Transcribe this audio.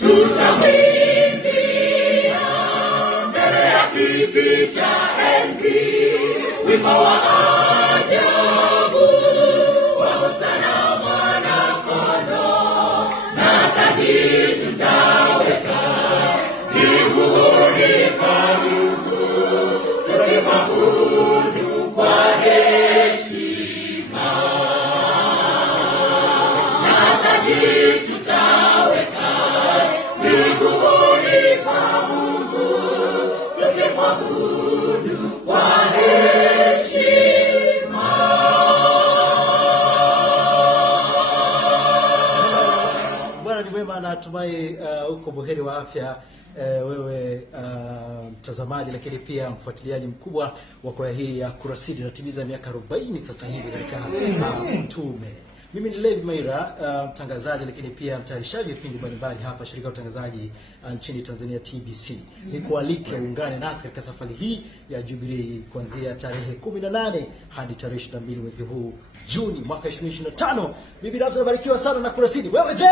Tutamwimbia mbele ya kiti cha enzi wimbo wa ajabu wa Hosana Mwana-Kondoo, na taji tutaweka miguuni pa Mungu, tukimwabudu kwa heshima. Na taji tutaweka miguuni pa Mungu, tukimwabudu kwa heshima. Bwana ni mwema, natumai uko buheri wa afya, wewe mtazamaji, lakini pia mfuatiliaji mkubwa wa kwaya hii ya Kurasini. Inatimiza miaka 40 sasa hivi katika mtume. Mimi ni Levi Maira, mtangazaji lakini pia mtayarishaji vipindi mbalimbali hapa shirika la utangazaji nchini Tanzania TBC. Nikualike ungane nasi katika safari hii ya Jubilee kuanzia tarehe 18 hadi tarehe 22 mwezi huu Juni mwaka 2025. Mimi nafsi nabarikiwa sana na Kurasini. Wewe je?